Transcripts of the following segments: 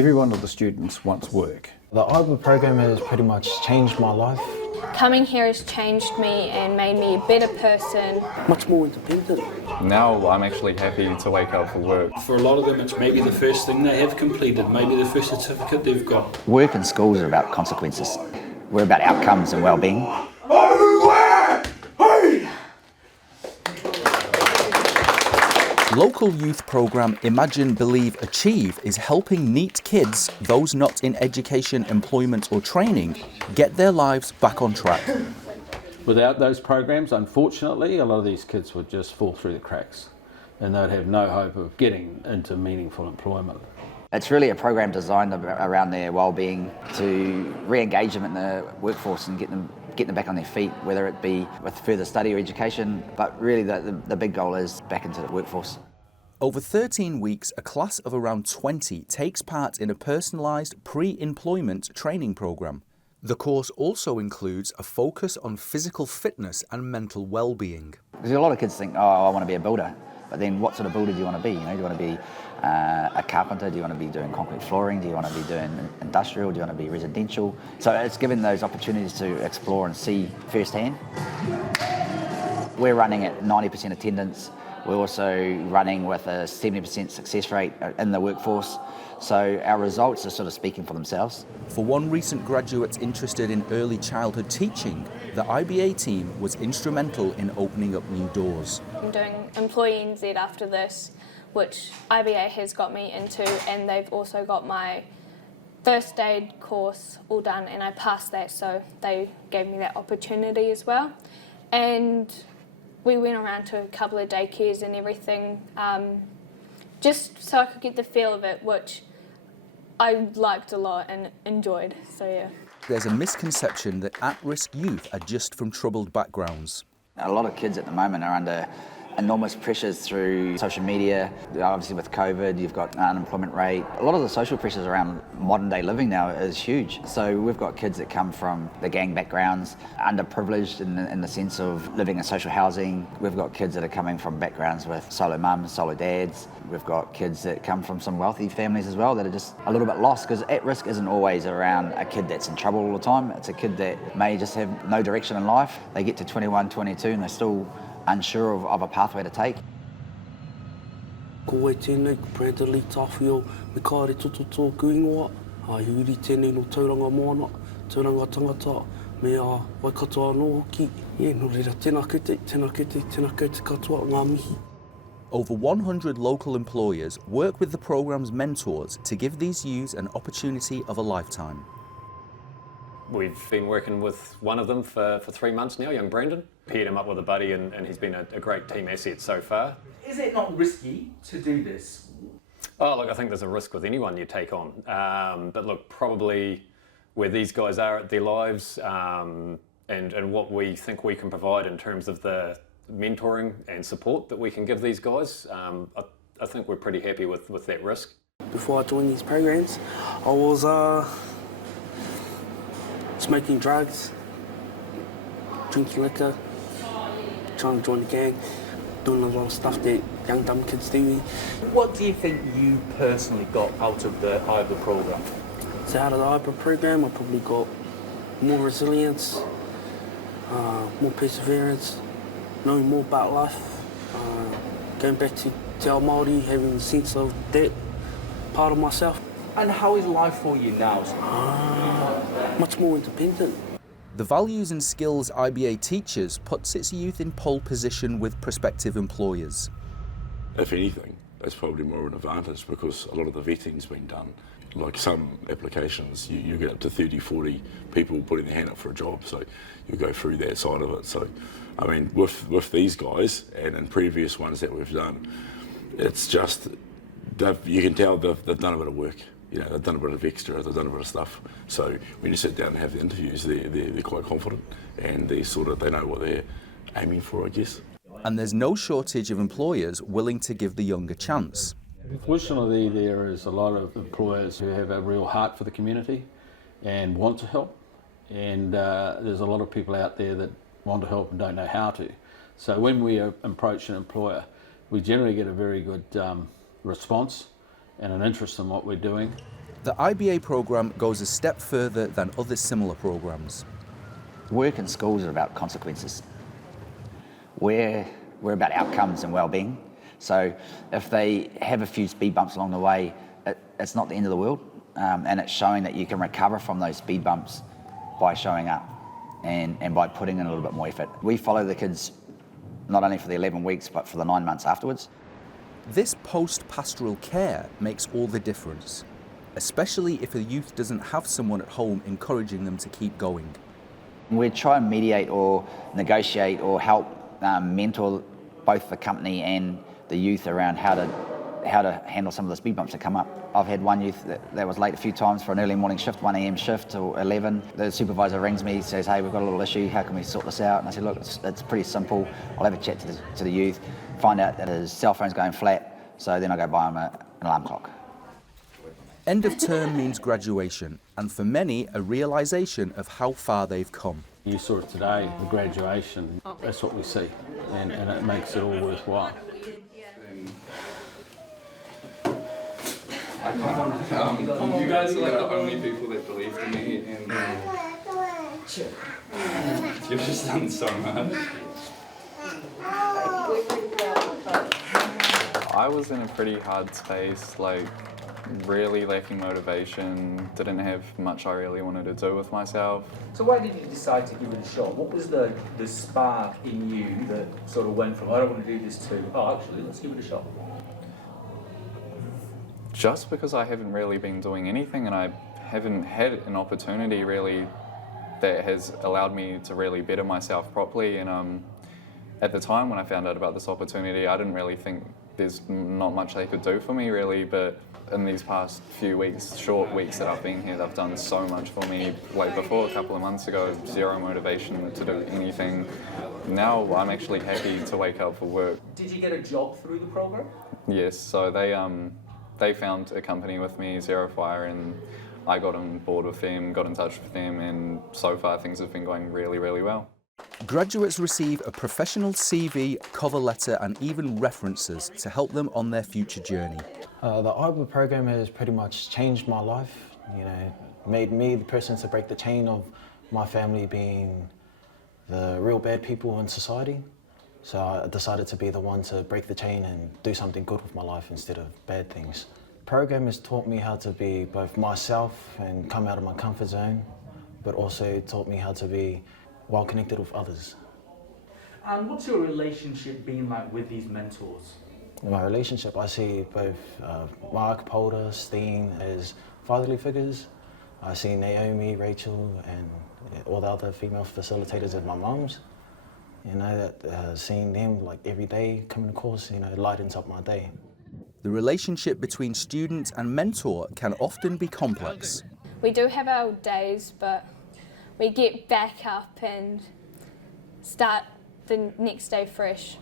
Every one of the students wants work. The IBA program has pretty much changed my life. Coming here has changed me and made me a better person. Much more independent. Now I'm actually happy to wake up for work. For a lot of them, it's maybe the first thing they have completed, maybe the first certificate they've got. Work and schools are about consequences. We're about outcomes and well-being. Local youth programme Imagine, Believe, Achieve is helping NEET kids, those not in education, employment or training, get their lives back on track. Without those programs, unfortunately, a lot of these kids would just fall through the cracks and they'd have no hope of getting into meaningful employment. It's really a program designed around their well-being to re-engage them in the workforce and get them back on their feet, whether it be with further study or education, but really the big goal is back into the workforce. Over 13 weeks, a class of around 20 takes part in a personalised pre-employment training programme. The course also includes a focus on physical fitness and mental well-being. Because a lot of kids think, oh, I want to be a builder, but then what sort of builder do you want to be? Do you want to be a carpenter? Do you want to be doing concrete flooring? Do you want to be doing industrial? Do you want to be residential? So it's given those opportunities to explore and see firsthand. We're running at 90% attendance. We're also running with a 70% success rate in the workforce. So our results are sort of speaking for themselves. For one recent graduate interested in early childhood teaching, the IBA team was instrumental in opening up new doors. I'm doing Employee NZ after this, which IBA has got me into, and they've also got my first aid course all done, and I passed that, so they gave me that opportunity as well. And we went around to a couple of daycares and everything, just so I could get the feel of it, which I liked a lot and enjoyed, so yeah. There's a misconception that at-risk youth are just from troubled backgrounds. A lot of kids at the moment are under enormous pressures through social media. Obviously with COVID, you've got an unemployment rate. A lot of the social pressures around modern day living now is huge. So we've got kids that come from the gang backgrounds, underprivileged in the sense of living in social housing. We've got kids that are coming from backgrounds with solo mums, solo dads. We've got kids that come from some wealthy families as well that are just a little bit lost, because at risk isn't always around a kid that's in trouble all the time. It's a kid that may just have no direction in life. They get to 21, 22 and they're still unsure of a pathway to take. Ko e tēnei, ko Brandon Tawhio, Mikaere-Toto tōku ingoa, a huri tēnei no tauranga moana, tauranga tangata, me a waikatoa no hoki. No reira, tēnā koutou, tēnā koutou, tēnā koutou katoa, ngā mihi. Over 100 local employers work with the programme's mentors to give these youths an opportunity of a lifetime. We've been working with one of them for 3 months now, young Brandon. Paired him up with a buddy and he's been a great team asset so far. Is it not risky to do this? Oh, look, I think there's a risk with anyone you take on. But look, probably where these guys are at their lives and what we think we can provide in terms of the mentoring and support that we can give these guys, I think we're pretty happy with that risk. Before I joined these programs, I was smoking drugs, drinking liquor, trying to join the gang, doing a lot of stuff that young dumb kids do. What do you think you personally got out of the IBA program? So out of the IBA program, I probably got more resilience, more perseverance, knowing more about life, going back to Te Ao Māori, having a sense of that part of myself. And how is life for you now? Much more independent. The values and skills IBA teaches puts its youth in pole position with prospective employers. If anything, that's probably more of an advantage because a lot of the vetting's been done. Like some applications, you get up to 30, 40 people putting their hand up for a job, so you go through that side of it. So, I mean, with these guys and in previous ones that we've done, it's just, you can tell they've done a bit of work. They've done a bit of extra, they've done a bit of stuff. So when you sit down and have the interviews, they're quite confident and they know what they're aiming for, I guess. And there's no shortage of employers willing to give the young a chance. Fortunately, there is a lot of employers who have a real heart for the community and want to help. And there's a lot of people out there that want to help and don't know how to. So when we approach an employer, we generally get a very good response and an interest in what we're doing. The IBA programme goes a step further than other similar programmes. Work in schools are about consequences. We're about outcomes and well-being. So if they have a few speed bumps along the way, it's not the end of the world. And it's showing that you can recover from those speed bumps by showing up and by putting in a little bit more effort. We follow the kids not only for the 11 weeks, but for the 9 months afterwards. This post-pastoral care makes all the difference, especially if a youth doesn't have someone at home encouraging them to keep going. We try and mediate or negotiate or help mentor both the company and the youth around how to handle some of the speed bumps that come up. I've had one youth that was late a few times for an early morning shift, 1 a.m. shift till 11. The supervisor rings me, says, hey, we've got a little issue, how can we sort this out? And I said, look, it's pretty simple. I'll have a chat to the youth, find out that his cell phone's going flat, so then I go buy him an alarm clock. End of term means graduation, and for many, a realisation of how far they've come. You saw it today, the graduation, that's what we see, and it makes it all worthwhile. You guys are like the only people that believed in me, and you've just done so much. I was in a pretty hard space, like really lacking motivation, didn't have much I really wanted to do with myself. So why did you decide to give it a shot? What was the spark in you that sort of went from, I don't want to do this to, oh, actually, let's give it a shot? Just because I haven't really been doing anything, and I haven't had an opportunity really that has allowed me to really better myself properly. And at the time when I found out about this opportunity, I didn't really think there's not much they could do for me really, but in these past few weeks, short weeks that I've been here, they've done so much for me. Like before, a couple of months ago, zero motivation to do anything. Now I'm actually happy to wake up for work. Did you get a job through the program? Yes, so they found a company with me, Zero Fire, and I got on board with them, got in touch with them, and so far things have been going really, really well. Graduates receive a professional CV, cover letter, and even references to help them on their future journey. The IBA program has pretty much changed my life, you know, made me the person to break the chain of my family being the real bad people in society. So I decided to be the one to break the chain and do something good with my life instead of bad things. The program has taught me how to be both myself and come out of my comfort zone, but also taught me how to be well connected with others. And what's your relationship been like with these mentors? In my relationship, I see both Mark, Polder, Steen as fatherly figures. I see Naomi, Rachel, and all the other female facilitators as my mums. You know, that seeing them like every day coming to course, you know, lightens up my day. The relationship between student and mentor can often be complex. We do have our days, but we get back up and start the next day fresh.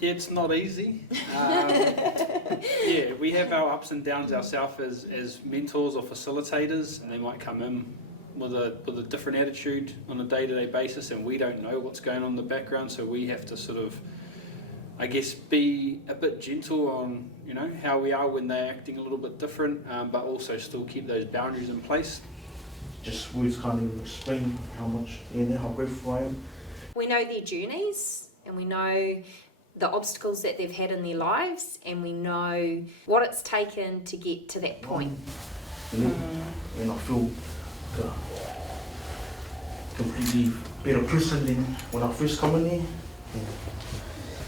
It's not easy. Yeah, we have our ups and downs ourselves as mentors or facilitators, and they might come in with a different attitude on a day-to-day basis, and we don't know what's going on in the background, so we have to sort of, I guess, be a bit gentle on, you know, how we are when they're acting a little bit different, but also still keep those boundaries in place. Just words can't even explain how much, how grateful I am. We know their journeys, and we know the obstacles that they've had in their lives, and we know what it's taken to get to that point. And I feel completely better person than when I first come in here.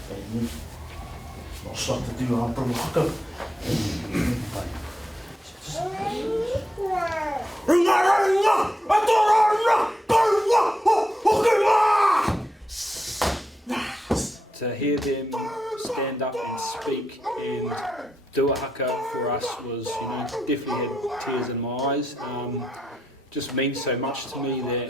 And not start to do our brother hookup. To hear them stand up and speak and do a haka for us was, you know, definitely had tears in my eyes. Just means so much to me that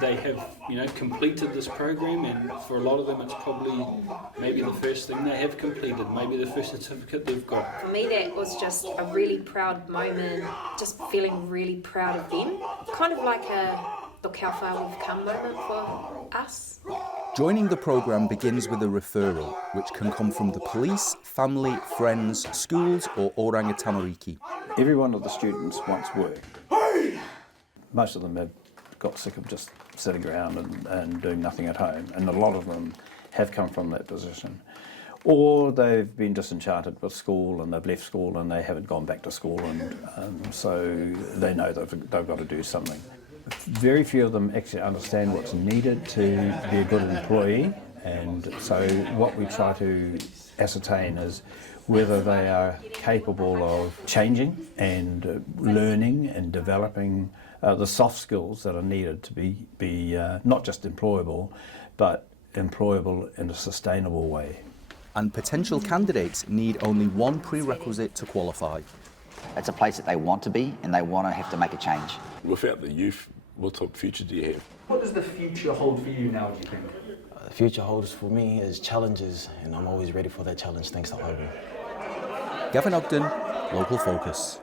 they have, you know, completed this program, and for a lot of them it's probably maybe the first thing they have completed, maybe the first certificate they've got. For me, that was just a really proud moment, just feeling really proud of them. Kind of like a look how far we've come moment for us. Joining the programme begins with a referral, which can come from the police, family, friends, schools or Orangutanariki. Every one of the students wants work. Most of them have got sick of just sitting around and doing nothing at home, and a lot of them have come from that position. Or they've been disenchanted with school and they've left school and they haven't gone back to school, and so they know they've got to do something. Very few of them actually understand what's needed to be a good employee, and so what we try to ascertain is whether they are capable of changing and learning and developing the soft skills that are needed to be not just employable, but employable in a sustainable way. And potential candidates need only one prerequisite to qualify. It's a place that they want to be and they want to have to make a change. Without the youth, what type of future do you have? What does the future hold for you now, do you think? The future holds for me is challenges, and I'm always ready for that challenge thanks to Owen. Gavin Ogden, Local Focus.